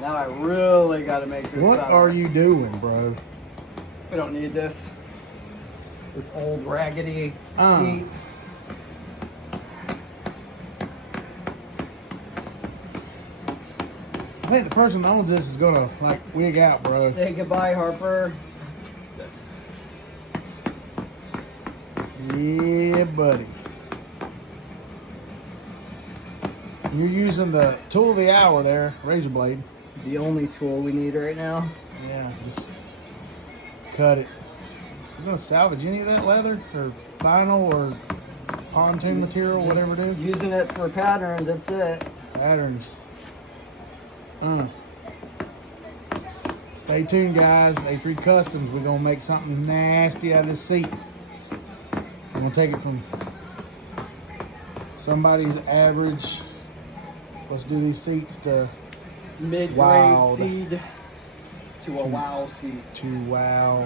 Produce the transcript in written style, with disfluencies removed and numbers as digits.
Now I really got to make this What better. are you doing, bro? We don't need this. This old raggedy Uh. seat. I think the person that owns this is gonna like wig out, bro. Say goodbye, Harper. Yeah, buddy. You're using the tool of the hour there, razor blade. The only tool we need right now. Yeah, just cut it. You gonna salvage any of that leather or vinyl or pontoon material, Just whatever it is? Using it for patterns, that's it. Patterns. Stay tuned, guys. A3 Customs. We're gonna make something nasty out of this seat. We're gonna take it from somebody's average. Let's do these seats to Mid-grade Wild. seed to a wow seed. wild.